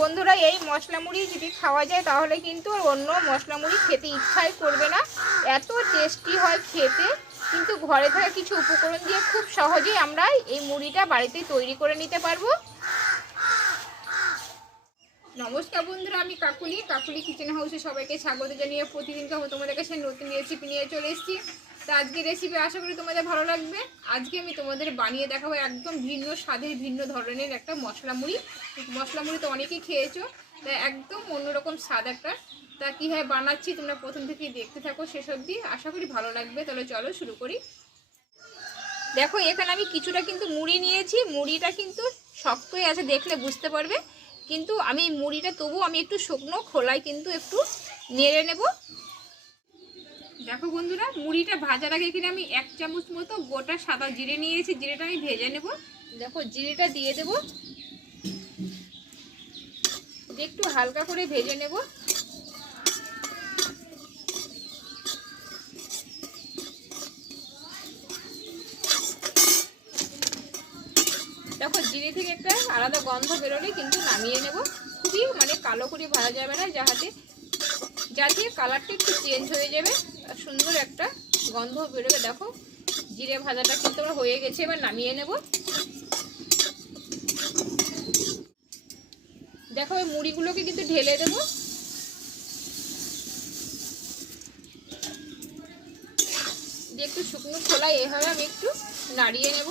বন্ধুরা, এই মশলা মুড়ি যদি খাওয়া যায় তাহলে কিন্তু অন্য মশলা মুড়ি খেতে ইচ্ছাই করবে না। এত টেস্টি হয় খেতে, কিন্তু ঘরে থাকা কিছু উপকরণ দিয়ে খুব সহজেই আমরা এই মুড়িটা বাড়িতে তৈরি করে নিতে পারব। নমস্কার বন্ধুরা, আমি কাকুলি। কাকুলি কিচেন হাউসে সবাইকে স্বাগত জানিয়ে প্রতিদিন তোমাদের কাছে নতুন রেসিপি নিয়ে চলে এসেছি। তো আজকে রেসিপি আশা করি তোমাদের ভালো লাগবে। আজকে আমি তোমাদের বানিয়ে দেখাবো একদম ভিন্ন স্বাদের, ভিন্ন ধরনের একটা মশলা মুড়ি। মশলা মুড়ি তো অনেকেই খেয়েছো তা একদম অন্যরকম স্বাদ একটা। তা কীভাবে বানাচ্ছি তোমরা প্রথম থেকেই দেখতে থাকো সেসব দিয়ে আশা করি ভালো লাগবে, তাহলে চলো শুরু করি। দেখো, এখানে আমি কিছুটা কিন্তু মুড়ি নিয়েছি। মুড়িটা কিন্তু শক্তই আছে, দেখলে বুঝতে পারবে। কিন্তু আমি মুড়িটা তবু আমি একটু শুকনো খোলায় কিন্তু একটু নেড়ে নেব। দেখো বন্ধুরা, মুড়িটা ভাজার আগে এখানে আমি এক চামচ মতো গোটা সাদা জিরে নিয়েছি, জিরেটা আমি ভেজে নেব। দেখো, জিরেটা দিয়ে দেব। একটু হালকা করে ভেজে নেব দেখো জিরে থেকে একটা আলাদা গন্ধ বেরোলে কিন্তু নামিয়ে নেব। খুবই মানে কালো করে ভাজা যাবে না, যাহাতে যাতে কালারটা একটু চেঞ্জ হয়ে যাবে আর সুন্দর একটা গন্ধ বেরোবে। দেখো, জিরে ভাজাটা কিন্তু আমার হয়ে গেছে, এবার নামিয়ে নেব। দেখো ওই মুড়িগুলোকে কিন্তু ঢেলে দেবো। দিয়ে একটু শুকনো খোলায় এভাবে আমি একটু নাড়িয়ে নেব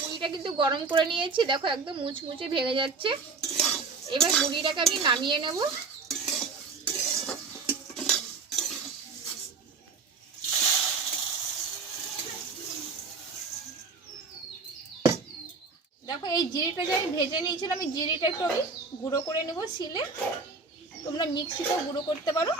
মুড়িটা কিন্তু গরম করে নিয়েছি। দেখো একদম মুচমুচে ভেঙে যাচ্ছে। এবার মুড়িটাকে আমি নামিয়ে নেব। দেখো এই জিরিটা যে আমি ভেজে নিয়েছিলাম, এই জিরেটা একটু আমি গুঁড়ো করে নেব শিলে। তোমরা মিক্সিতেও গুঁড়ো করতে পারো।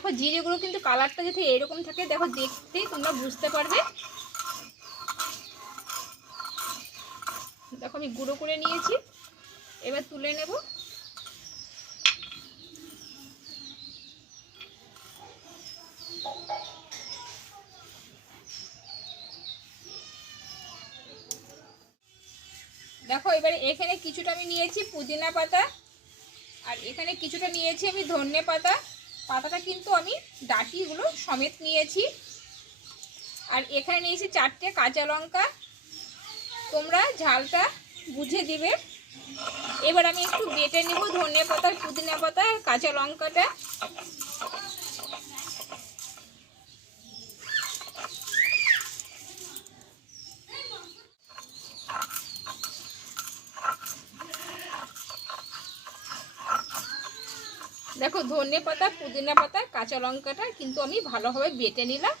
দেখো জিরেগুলো কিন্তু কালারটা যাতে এরকম থাকে, দেখো দেখতেই তোমরা বুঝতে পারবে। দেখো আমি গুঁড়ো করে নিয়েছি, এবার তুলে নেব। দেখো এবারে এখানে কিছুটা আমি নিয়েছি পুদিনা পাতা, আর এখানে কিছুটা নিয়েছি আমি ধনে পাতা। পাতাটা কিন্তু আমি ডাটিগুলো সমেত নিয়েছি। আর এখানে নিয়েছি চারটে কাঁচা লঙ্কা। তোমরা ঝালটা বুঝে দিবে। এবার আমি একটু বেটে নেব ধনে পাতা, পুদিনা পাতা কাঁচা লঙ্কাটা। দেখো ধনে পাতা, পুদিনা পাতা, কাঁচা লঙ্কাটা কিন্তু আমি ভালোভাবে বেটে নিলাম।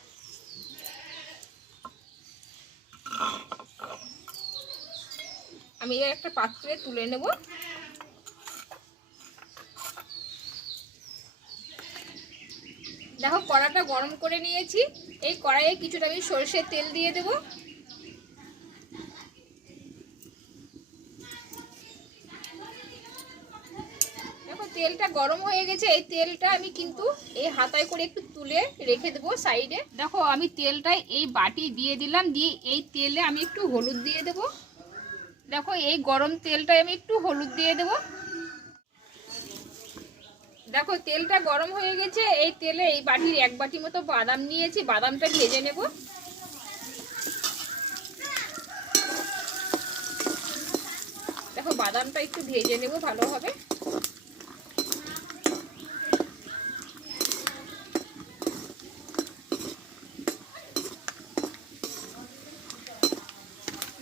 আমি এর একটা পাত্রে তুলে নেব। দেখো কড়াটা গরম করে নিয়েছি। এই কড়াইয়ে কিছুটা আমি সরষের তেল দিয়ে দেবো দেখো তেলটা গরম হয়ে গেছে, এই তেলটা আমি কিন্তু এই হাতায় করে একটু তুলে রেখে দেবো সাইডে। দেখো, আমি তেলটা এই বাটি দিয়ে দিলাম, দিয়ে এই তেলে আমি একটু হলুদ দিয়ে দেবো। দেখো, এই গরম তেলটায় আমি একটু হলুদ দিয়ে দেবো। দেখো, তেলটা গরম হয়ে গেছে, এই তেলে এই বাটির এক বাটি মতো বাদাম নিয়েছি, বাদামটা ভেজে নেব। দেখো, বাদামটা একটু ভেজে নেব ভালোভাবে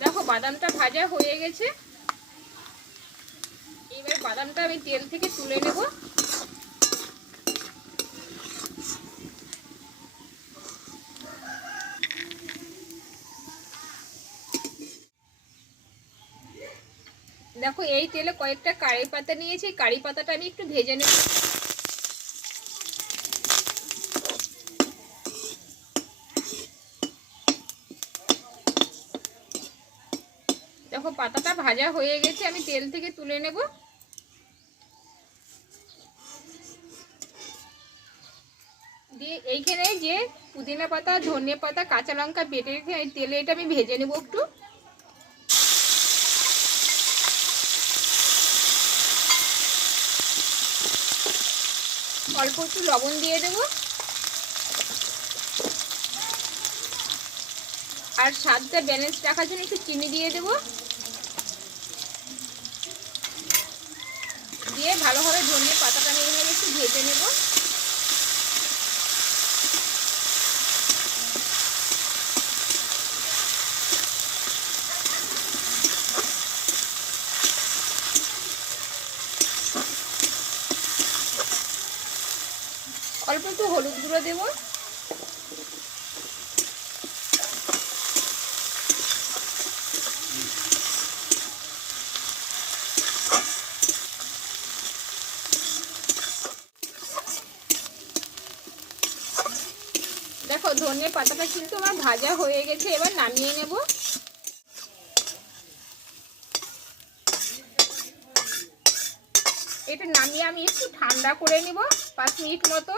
দেখো বাদামটা ভাজা হয়ে গেছে। এবার বাদামটা আমি তেল থেকে তুলে নেব। দেখো, এই তেলে কয়েকটা কারি পাতা নিয়েছি। কারি পাতাটা আমি একটু ভেজে নেব। দেখো, পাতাটা ভাজা হয়ে গেছে, আমি তেল থেকে তুলে নেব। দিয়ে এইখানে যে পুদিনা পাতা, ধনে পাতা, কাঁচা লঙ্কা বেটে রেখে তেলে এটা আমি ভেজে নেব একটু। অল্প একটু লবণ দিয়ে দেব। আর স্বাদটা ব্যালেন্স রাখার জন্য একটু চিনি দিয়ে দেব। দিয়ে ভালোভাবে ধনিয়ে পাতাটা নিয়ে নিয়ে একটু ভেজে নেব। অল্প একটু হলুদ গুঁড়ো দেবো। ধনে পাতাটা কিন্তু আমার ভাজা হয়ে গেছে, এবার নামিয়ে নেব। এটা নামিয়ে আমি একটু ঠান্ডা করে নিব, পাঁচ মিনিট মতো।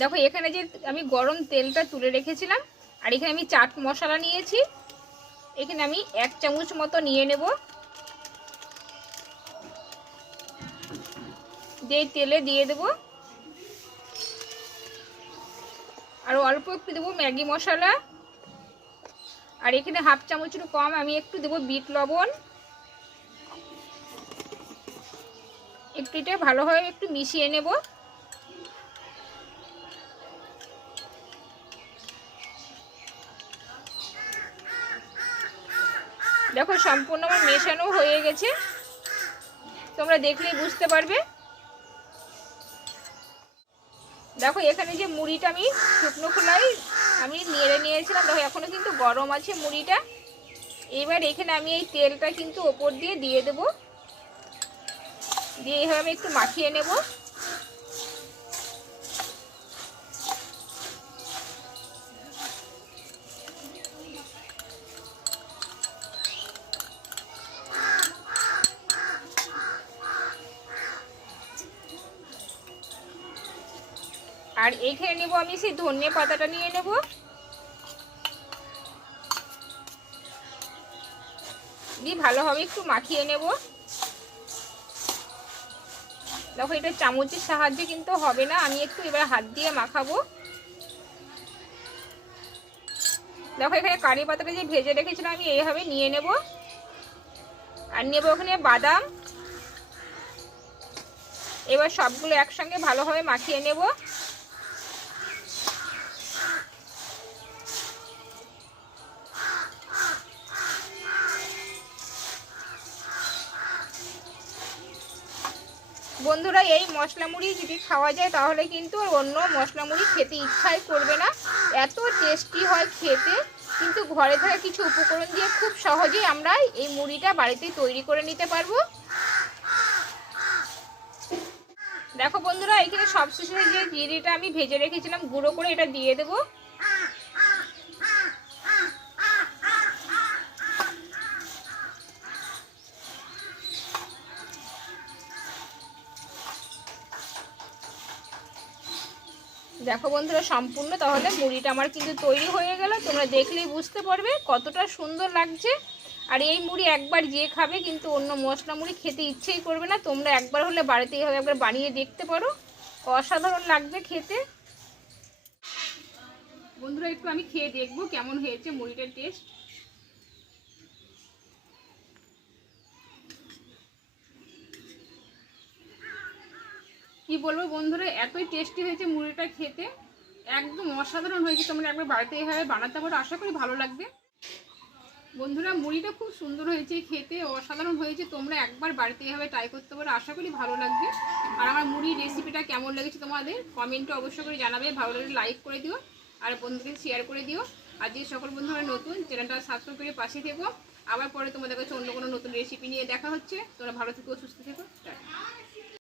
দেখো, এখানে যে আমি গরম তেলটা তুলে রেখেছিলাম, আর এখানে আমি চাট মশলা নিয়েছি। এখানে আমি এক চামচ মতো নিয়ে নেব। দিয়ে তেলে দিয়ে দেব। আর অল্প একটু দেবো ম্যাগি মশলা। আর এখানে হাফ চামচের কম, আমি একটু দেবো বিট লবণ। একটু এটা ভালোভাবে একটু মিশিয়ে নেব। দেখো, সম্পূর্ণ আমার মেশানো হয়ে গেছে। তোমরা দেখলেই বুঝতে পারবে। দেখো, এখানে যে মুড়িটা আমি শুকনো খোলাই আমি নেড়ে নিয়েছিলাম, দেখো এখনও কিন্তু গরম আছে মুড়িটা। এবার এখানে আমি এই তেলটা কিন্তু ওপর দিয়ে দিয়ে দেবো। দিয়ে এভাবে আমি একটু মাখিয়ে নেব। এইখানে নেব আমি, সেই ধনে পাতাটা নিয়ে নেব। দিয়ে ভালোভাবে একটু মাখিয়ে নেব। দেখো, এটা চামচের সাহায্যে কিন্তু হবে না, আমি একটু এবার হাত দিয়ে মাখাবো। দেখো, এখানে কারি পাতাটা যে ভেজে রেখেছিলাম, আমি এইভাবে নিয়ে নেব। আর নেব ওখানে বাদাম। এবার সবগুলো একসঙ্গে ভালোভাবে মাখিয়ে নেব। বন্ধুরা, এই মশলা মুড়ি যদি খাওয়া যায়, তাহলে কিন্তু অন্য মশলা মুড়ি খেতে ইচ্ছাই করবে না। এত টেস্টি হয় খেতে, কিন্তু ঘরে থাকা কিছু উপকরণ দিয়ে খুব সহজেই আমরা এই মুড়িটা বাড়িতে তৈরি করে নিতে পারব। দেখো বন্ধুরা, এখানে সবশেষে যে জিরিটা আমি ভেজে রেখেছিলাম, গুঁড়ো করে এটা দিয়ে দেবো। দেখো বন্ধুরা, সম্পূর্ণ তাহলে মুড়িটা আমার কিন্তু তৈরি হয়ে গেল। তোমরা দেখলেই বুঝতে পারবে কতটা সুন্দর লাগছে। আর এই মুড়ি একবার যে খাবে কিন্তু অন্য মশলা মুড়ি খেতে ইচ্ছেই করবে না। তোমরা একবার হলে বাড়িতে এইভাবে একবার বানিয়ে দেখতে পারো। অসাধারণ লাগবে খেতে। বন্ধুরা, একটু আমি খেয়ে দেখব কেমন হয়েছে মুড়িটার টেস্ট। কি বলব বন্ধুরা, এতই টেস্টি হয়েছে মুড়িটা খেতে। একদম অসাধারণ হয়েছে, তোমরা একবার বাড়িতে এভাবে বানাতে পারো, আশা করি ভালো লাগবে। বন্ধুরা, মুড়িটা খুব সুন্দর হয়েছে খেতে, অসাধারণ হয়েছে, তোমরা একবার বাড়িতে এভাবে ট্রাই করতে পারো, আশা করি ভালো লাগবে। আর আমার মুড়ির রেসিপিটা কেমন লেগেছে তোমাদের কমেন্টে অবশ্যই করে জানাবে, ভালো লাগলে লাইক করে দিও, আর বন্ধুদের শেয়ার করে দিও। আর যে সকল বন্ধুরা নতুন চ্যানেলটা সাবস্ক্রাইব করে পাশে থেকো। আবার পরে তোমাদের কাছে অন্য কোনো নতুন রেসিপি নিয়ে দেখা হচ্ছে। তোমরা ভালো থেকো, সুস্থ থেকো